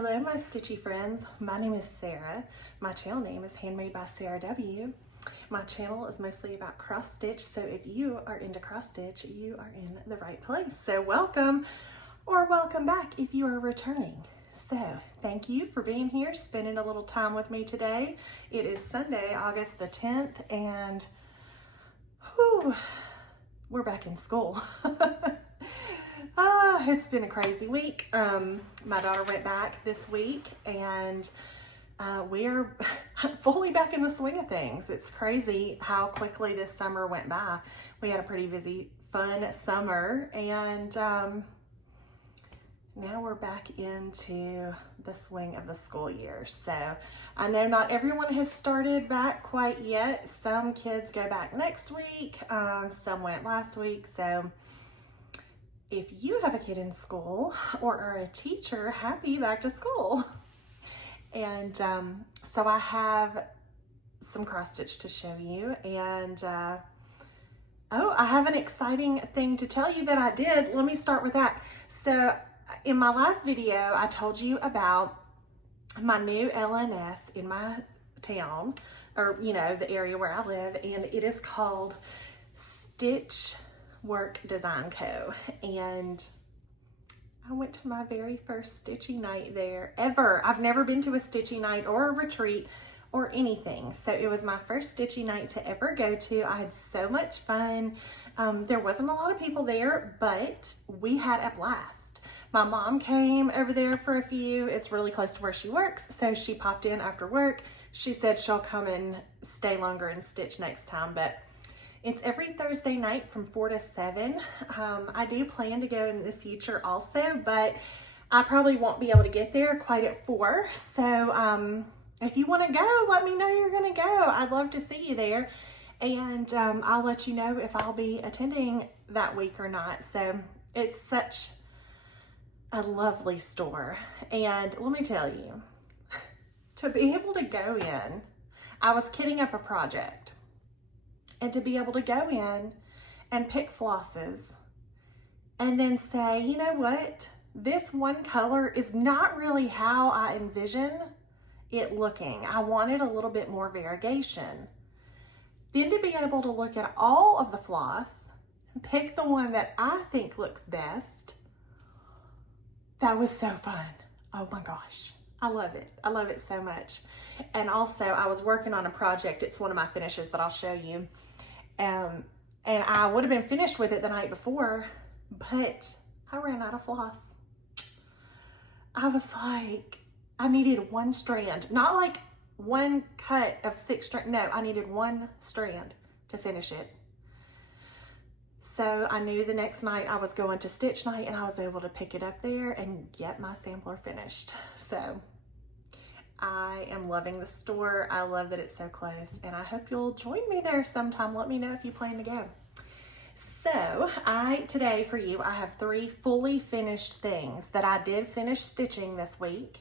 Hello my stitchy friends, my name is Sarah. My channel name is Handmade by Sarah W. My channel is mostly about cross stitch, so if you are into cross stitch, you are in the right place. So welcome or welcome back if you are returning. So thank you for being here, spending a little time with me today. It is Sunday, August the 10th, and whew, we're back in school. It's been a crazy week. My daughter went back this week and we're fully back in the swing of things. It's crazy how quickly this summer went by. We had a pretty busy, fun summer, and now we're back into the swing of the school year. So I know not everyone has started back quite yet. Some kids go back next week, some went last week. So if you have a kid in school or are a teacher, happy back to school. And so I have some cross stitch to show you, and I have an exciting thing to tell you that I did. Let me start with that. So in my last video, I told you about my new LNS in my town, or you know, the area where I live, and it is called Stitch Work Design Co. And I went to my very first stitching night there ever. I've never been to a stitching night or a retreat or anything. So it was my first stitching night to ever go to. I had so much fun. There wasn't a lot of people there, but we had a blast. My mom came over there for a few. It's really close to where she works, so she popped in after work. She said she'll come and stay longer and stitch next time, but it's every Thursday night from 4 to 7. I do plan to go in the future also, but I probably won't be able to get there quite at 4. So if you want to go, let me know you're going to go. I'd love to see you there. And I'll let you know if I'll be attending that week or not. So it's such a lovely store. And let me tell you, to be able to go in, I was kitting up a project. And to be able to go in and pick flosses and then say, you know what, this one color is not really how I envision it looking. I wanted a little bit more variegation. Then to be able to look at all of the floss and pick the one that I think looks best, that was so fun. Oh my gosh, I love it. I love it so much. And also I was working on a project. It's one of my finishes that I'll show you. And I would have been finished with it the night before, but I ran out of floss. I was like, I needed one strand, not like one cut of 6 strand. No, I needed one strand to finish it. So I knew the next night I was going to stitch night, and I was able to pick it up there and get my sampler finished. So I am loving the store. I love that it's so close, and I hope you'll join me there sometime. Let me know if you plan to go. So today for you, I have 3 fully finished things that I did finish stitching this week,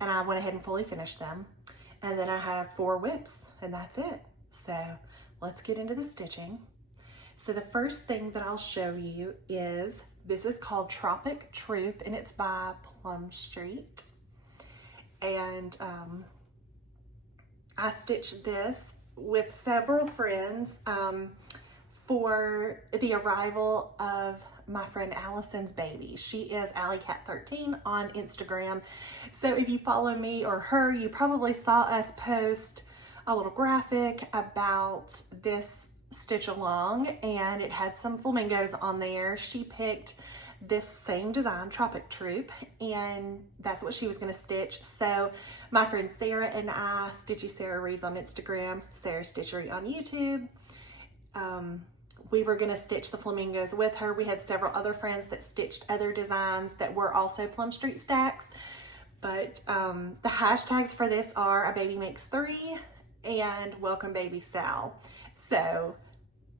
and I went ahead and fully finished them. And then I have 4 whips, and that's it. So let's get into the stitching. So the first thing that I'll show you is, this is called Tropic Troop, and it's by Plum Street. And I stitched this with several friends for the arrival of my friend Allison's baby. She is AllieCat13 on Instagram. So if you follow me or her, you probably saw us post a little graphic about this stitch along, and it had some flamingos on there. She picked this same design, Tropic Troop, and that's what she was gonna stitch. So my friend Sarah and I, Stitchy Sarah Reads on Instagram, Sarah Stitchery on YouTube, we were gonna stitch the flamingos with her. We had several other friends that stitched other designs that were also Plum Street stacks, but the hashtags for this are A Baby Makes 3 and Welcome Baby Sal. So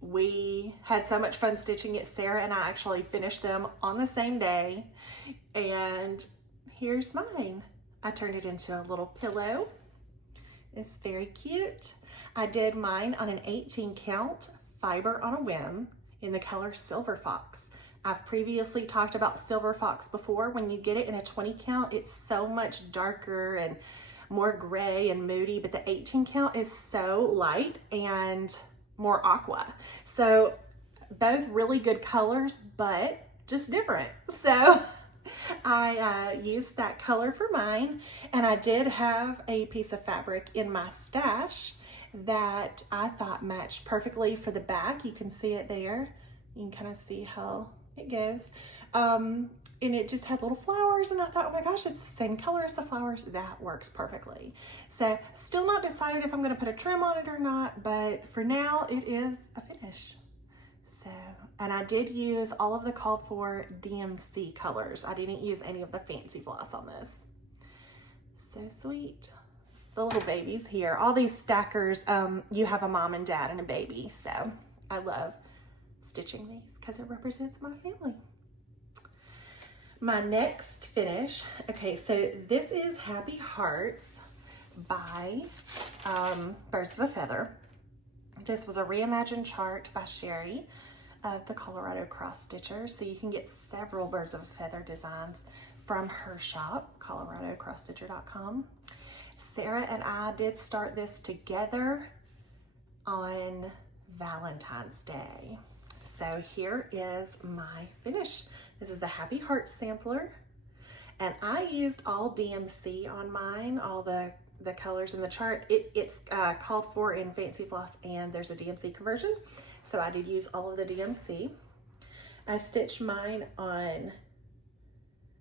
we had so much fun stitching it. Sarah and I actually finished them on the same day. And here's mine. I turned it into a little pillow. It's very cute. I did mine on an 18 count fiber on a whim in the color Silver Fox. I've previously talked about Silver Fox before. When you get it in a 20 count, it's so much darker and more gray and moody, but the 18 count is so light and more aqua. So both really good colors, but just different. So I used that color for mine, and I did have a piece of fabric in my stash that I thought matched perfectly for the back. You can see it there. You can kind of see how it goes. And it just had little flowers, and I thought, oh my gosh, it's the same color as the flowers. That works perfectly. So still not decided if I'm going to put a trim on it or not, but for now it is a finish. So, and I did use all of the called for DMC colors. I didn't use any of the fancy floss on this. So sweet. The little babies here. All these stackers, you have a mom and dad and a baby. So I love stitching these because it represents my family. My next finish, okay, so this is Happy Hearts by Birds of a Feather. This was a reimagined chart by Sherry of the Colorado Cross Stitcher. So you can get several Birds of a Feather designs from her shop, coloradocrossstitcher.com. Sarah and I did start this together on Valentine's Day. So here is my finish. This is the Happy Heart sampler, and I used all DMC on mine, all the colors in the chart. It's called for in Fancy Floss, and there's a DMC conversion, so I did use all of the DMC. I stitched mine on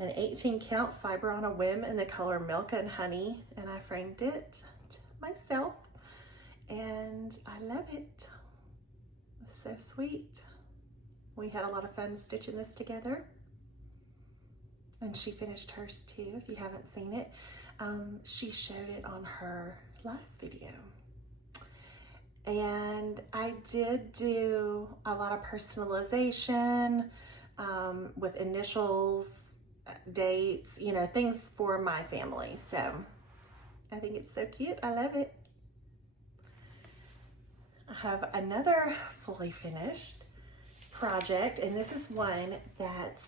an 18 count fiber on a whim in the color Milk and Honey, and I framed it myself, and I love it. It's so sweet. We had a lot of fun stitching this together, and she finished hers too. If you haven't seen it, she showed it on her last video. And I did do a lot of personalization with initials, dates, you know, things for my family. So I think it's so cute. I love it. I have another fully finished project, and this is one that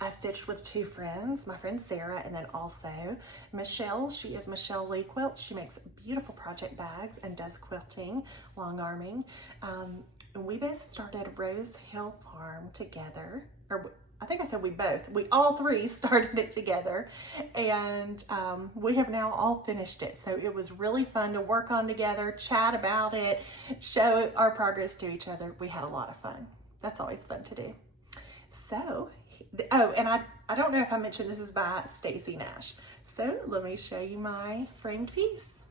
I stitched with two friends, my friend Sarah and then also Michelle. She is Michelle Lee Quilts. She makes beautiful project bags and does quilting, long arming. And we both started Rose Hill Farm together, or I think I said we all three started it together, and we have now all finished it. So it was really fun to work on together, chat about it, show our progress to each other. We had a lot of fun. That's always fun to do. So, oh, and I don't know if I mentioned this is by Stacy Nash. So let me show you my framed piece.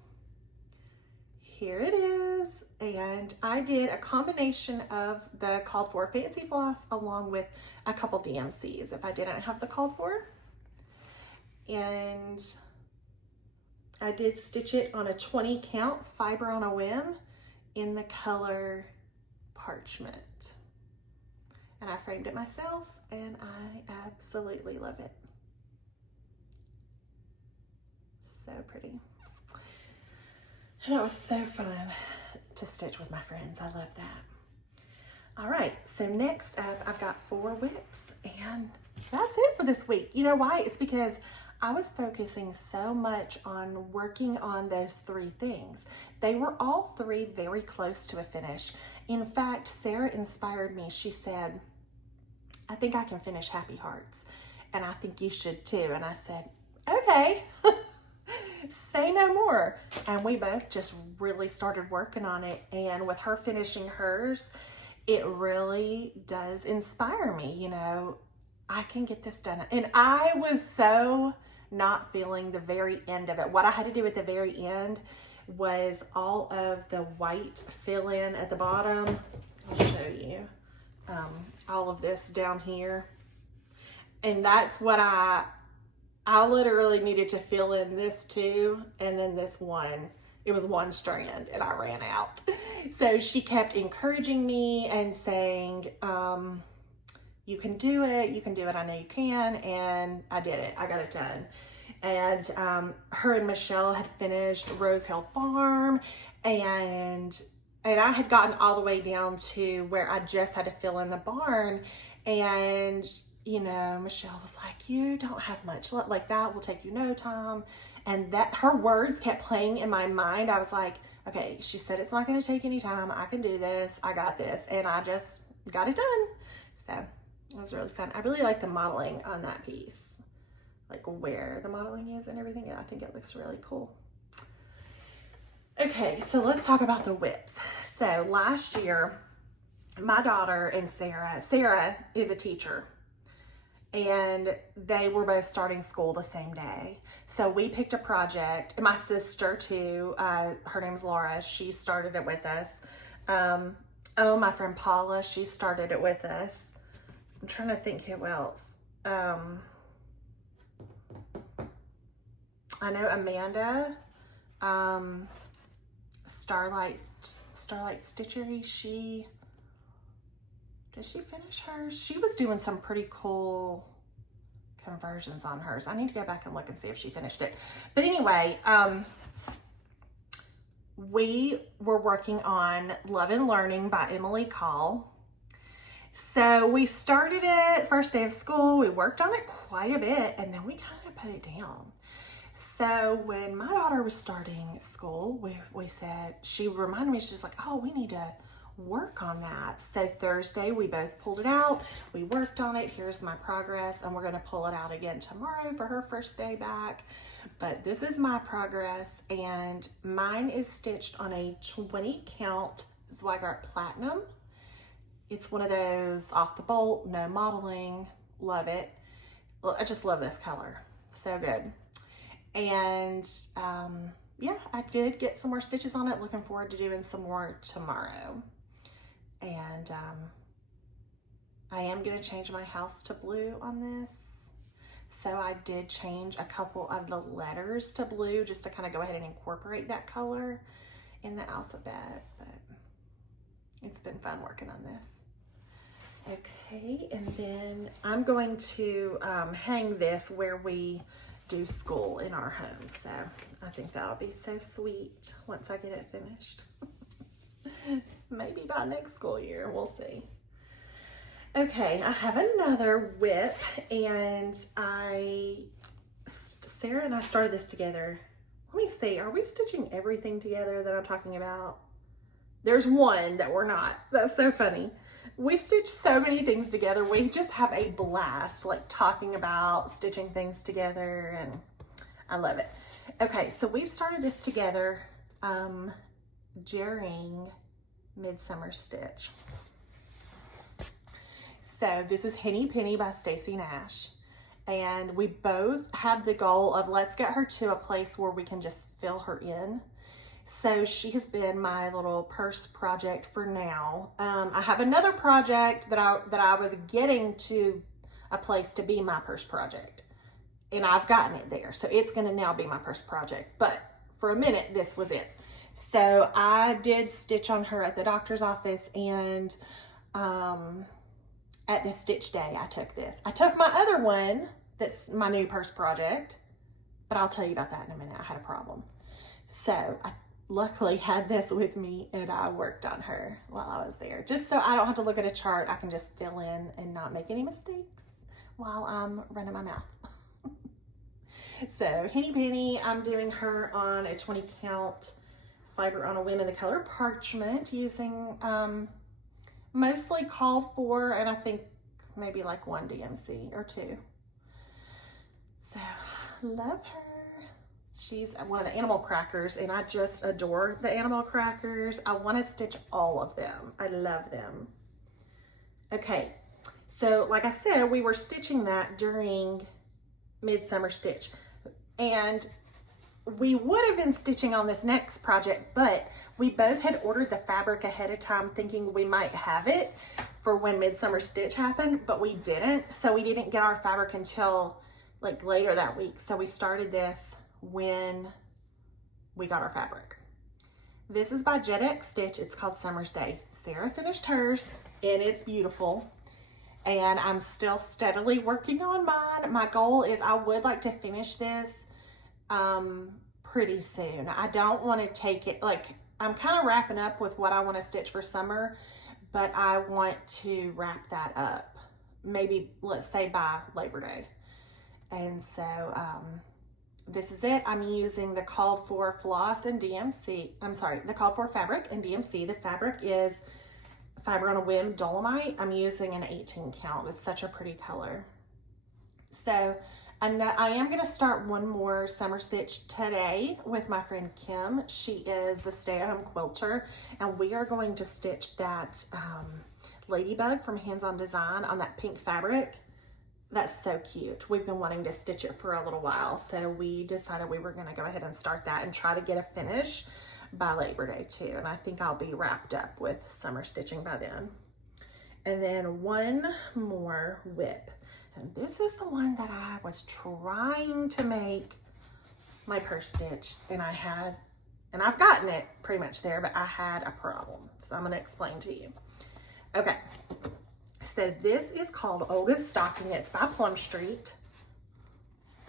Here it is. And I did a combination of the called for Fancy Floss along with a couple DMCs if I didn't have the called for. And I did stitch it on a 20 count fiber on a whim in the color Parchment. And I framed it myself, and I absolutely love it. So pretty. And that was so fun to stitch with my friends. I love that. All right, so next up, I've got 4 whips, and that's it for this week. You know why? It's because I was focusing so much on working on those 3 things. They were all 3 very close to a finish. In fact, Sarah inspired me. She said, I think I can finish Happy Hearts, and I think you should too. And I said, okay, say no more. And we both just really started working on it. And with her finishing hers, it really does inspire me. You know, I can get this done. And I was so not feeling the very end of it. What I had to do at the very end was all of the white fill in at the bottom. I'll show you all of this down here, and that's what I literally needed to fill in this too, and then this one. It was one strand and I ran out. So she kept encouraging me and saying, you can do it, I know you can, and I did it. I got it done. And her and Michelle had finished Rose Hill Farm, and I had gotten all the way down to where I just had to fill in the barn, And, you know, Michelle was like, you don't have much left. Like, that will take you no time. And that her words kept playing in my mind. I was like, okay, she said it's not going to take any time. I can do this. I got this. And I just got it done. So it was really fun. I really like the modeling on that piece, like where the modeling is and everything. Yeah, I think it looks really cool. Okay, so let's talk about the whips. So last year, my daughter and Sarah is a teacher, and they were both starting school the same day. So we picked a project, and my sister too, her name's Laura, she started it with us. My friend Paula, she started it with us. I'm trying to think who else. I know Amanda, Starlight Stitchery, did she finish hers? She was doing some pretty cool conversions on hers. I need to go back and look and see if she finished it. But anyway, we were working on Love and Learning by Emily Call. So we started it first day of school. We worked on it quite a bit, and then we kind of put it down. So when my daughter was starting school, we said, she reminded me, she's like, oh, we need to work on that. So Thursday, we both pulled it out. We worked on it. Here's my progress, and we're going to pull it out again tomorrow for her first day back. But this is my progress, and mine is stitched on a 20 count Zweigart Platinum. It's one of those off the bolt, no modeling. Love it. Well, I just love this color. So good. And yeah, I did get some more stitches on it. Looking forward to doing some more tomorrow. And I am going to change my house to blue on this. So I did change a couple of the letters to blue just to kind of go ahead and incorporate that color in the alphabet. But it's been fun working on this. Okay, and then I'm going to hang this where we do school in our home. So I think that'll be so sweet once I get it finished. Maybe by next school year, we'll see. Okay, I have another whip, and Sarah and I started this together. Let me see, are we stitching everything together that I'm talking about? There's one that we're not. That's so funny. We stitch so many things together. We just have a blast, like talking about stitching things together, and I love it. Okay, so we started this together during Midsummer Stitch. So this is Henny Penny by Stacy Nash. And we both had the goal of let's get her to a place where we can just fill her in. So she has been my little purse project for now. I have another project that I was getting to a place to be my purse project, and I've gotten it there. So it's going to now be my purse project. But for a minute, this was it. So I did stitch on her at the doctor's office, and at the stitch day, I took this. I took my other one, that's my new purse project, but I'll tell you about that in a minute. I had a problem. So I luckily had this with me, and I worked on her while I was there. Just so I don't have to look at a chart, I can just fill in and not make any mistakes while I'm running my mouth. So Henny Penny, I'm doing her on a 20 count fiber on a whim in the color Parchment, using mostly called for, and I think maybe like 1 DMC or 2. So love her. She's one of the animal crackers, and I just adore the animal crackers. I want to stitch all of them. I love them. Okay, so like I said, we were stitching that during Midsummer Stitch, and we would have been stitching on this next project, but we both had ordered the fabric ahead of time thinking we might have it for when Midsummer Stitch happened, but we didn't. So we didn't get our fabric until like later that week. So we started this when we got our fabric. This is by Jet X Stitch. It's called Summer's Day. Sarah finished hers, and it's beautiful. And I'm still steadily working on mine. My goal is I would like to finish this pretty soon. I don't want to take it, like, I'm kind of wrapping up with what I want to stitch for summer, but I want to wrap that up maybe let's say by Labor Day. And so this is it. I'm using the called for floss and DMC. I'm sorry, the called for fabric and DMC. The fabric is Fiber on a Whim Dolomite. I'm using an 18 count. It's such a pretty color. So I am going to start one more summer stitch today with my friend Kim. She is the stay-at-home quilter, and we are going to stitch that ladybug from Hands On Design on that pink fabric. That's so cute. We've been wanting to stitch it for a little while, so we decided we were going to go ahead and start that and try to get a finish by Labor Day too. And I think I'll be wrapped up with summer stitching by then. And then one more whip. And this is the one that I was trying to make my purse stitch, and I've gotten it pretty much there, but I had a problem. So I'm going to explain to you. Okay. So this is called Olga's Stocking. It's by Plum Street.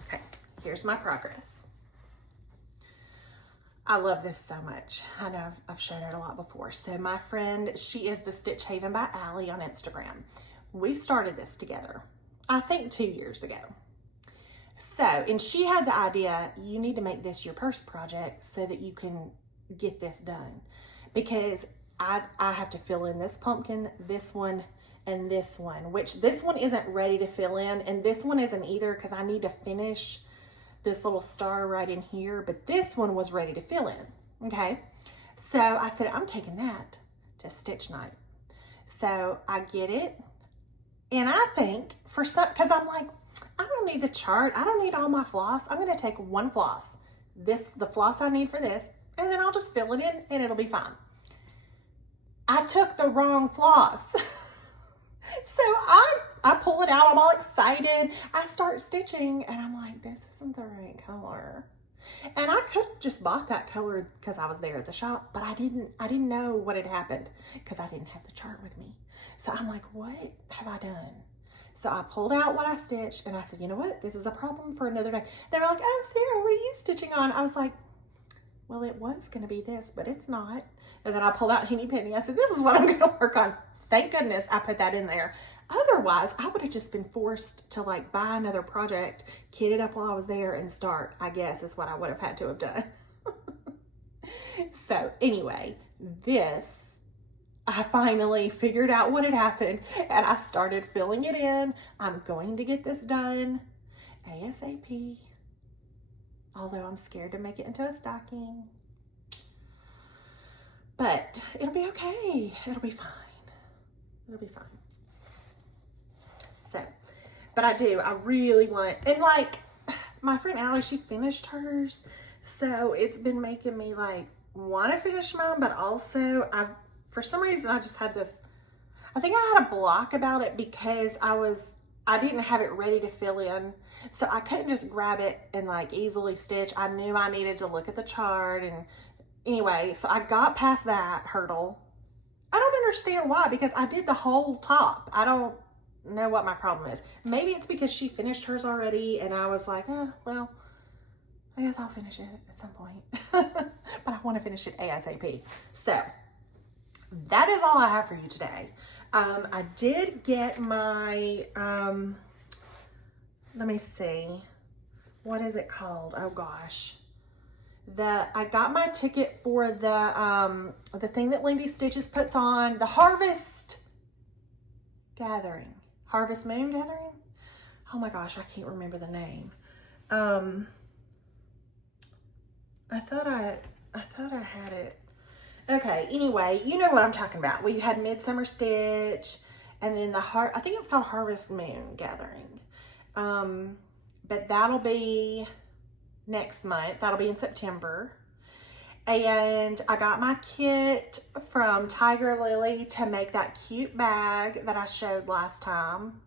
Okay, here's my progress. I love this so much. I know I've shown it a lot before. So my friend, she is the Stitch Haven by Allie on Instagram. We started this together, I think 2 years ago. So, and she had the idea, you need to make this your purse project so that you can get this done. Because I have to fill in this pumpkin, this one, and this one, which this one isn't ready to fill in, and this one isn't either because I need to finish this little star right in here, but this one was ready to fill in, okay? So I said, I'm taking that to stitch night. So I get it, and I think for some, because I'm like, I don't need the chart, I don't need all my floss, I'm gonna take one floss, the floss I need for this, and then I'll just fill it in and it'll be fine. I took the wrong floss. So I pull it out, I'm all excited. I start stitching and I'm like, this isn't the right color. And I could have just bought that color because I was there at the shop, but I didn't know what had happened because I didn't have the chart with me. So I'm like, what have I done? So I pulled out what I stitched and I said, you know what? This is a problem for another day. They were like, oh, Sarah, what are you stitching on? I was like, well, it was going to be this, but it's not. And then I pulled out Henny Penny. I said, this is what I'm going to work on. Thank goodness I put that in there. Otherwise, I would have just been forced to like buy another project, kit it up while I was there and start, I guess is what I would have had to have done. So anyway, I finally figured out what had happened and I started filling it in. I'm going to get this done ASAP. Although I'm scared to make it into a stocking. But it'll be okay. It'll be fine. It'll be fine. So, but I really want, and like my friend Allie, she finished hers. So it's been making me like want to finish mine, but also for some reason I just had this, I think I had a block about it because I didn't have it ready to fill in. So I couldn't just grab it and like easily stitch. I knew I needed to look at the chart, and anyway, so I got past that hurdle. I don't understand why, because I did the whole top. I don't know what my problem is. Maybe it's because she finished hers already and I was like, well, I guess I'll finish it at some point. But I want to finish it ASAP. So that is all I have for you today. I did get my, let me see, what is it called? Oh gosh. I got my ticket for the thing that Lindy Stitches puts on, the Harvest Moon Gathering. Oh my gosh, I can't remember the name. I thought I had it. Okay, anyway, you know what I'm talking about. We had Midsummer Stitch, and then I think it's called Harvest Moon Gathering. But that'll be next month. That'll be in September. And I got my kit from Tiger Lily to make that cute bag that I showed last time.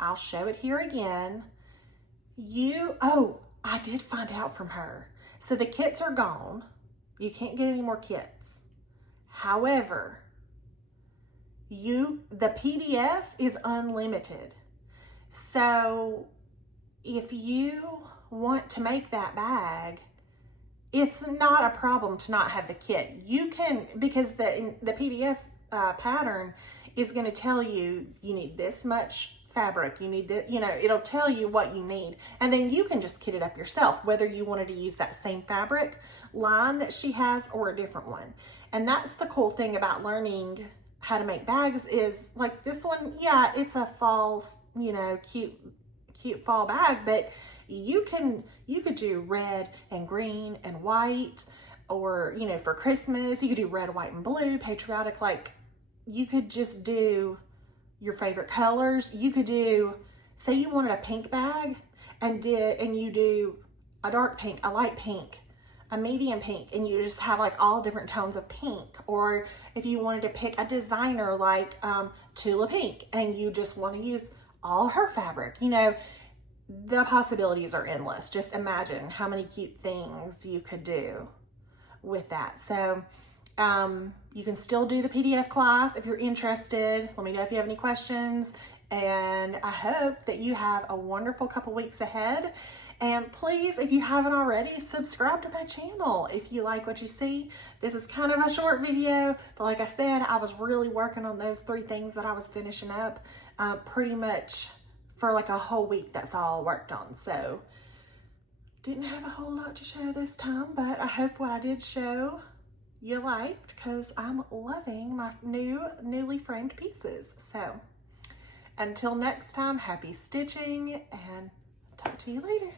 I'll show it here again. I did find out from her. So the kits are gone. You can't get any more kits. However, the PDF is unlimited. So if you want to make that bag, it's not a problem to not have the kit. You can, because the PDF pattern is going to tell you need this much fabric, you need the, you know, it'll tell you what you need. And then you can just kit it up yourself, whether you wanted to use that same fabric line that she has or a different one. And that's the cool thing about learning how to make bags is like this one, yeah, it's a fall, you know, cute fall bag, but you could do red and green and white, or, you know, for Christmas, you could do red, white, and blue, patriotic. Like, you could just do your favorite colors. You could do, say you wanted a pink bag and you do a dark pink, a light pink, a medium pink, and you just have like all different tones of pink. Or if you wanted to pick a designer like Tula Pink and you just want to use all her fabric, you know, the possibilities are endless. Just imagine how many cute things you could do with that. So you can still do the PDF class if you're interested. Let me know if you have any questions, and I hope that you have a wonderful couple weeks ahead. And please, if you haven't already, subscribe to my channel if you like what you see. This is kind of a short video, but like I said, I was really working on those 3 things that I was finishing up pretty much for like a whole week. That's all I worked on. So didn't have a whole lot to show this time, but I hope what I did show you liked, because I'm loving my newly framed pieces. So until next time, happy stitching, and talk to you later.